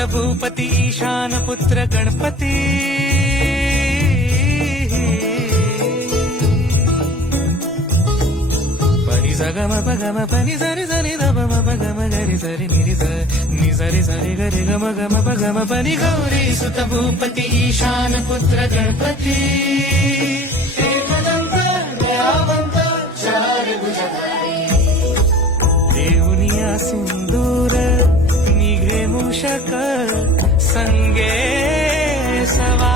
सुत भूपती ईशान पुत्र गणपती पनी सगम पगम पनी सरी सरी दम पगम गरी सरी निरी नि सरी सरी गरी गम गम पगम पनी गौरी सुत भूपती ईशान पुत्र गणपती एकदंत दयावंत चारि भुजधारी देऊनिया सिंदूर निघे मूषक संगे सवा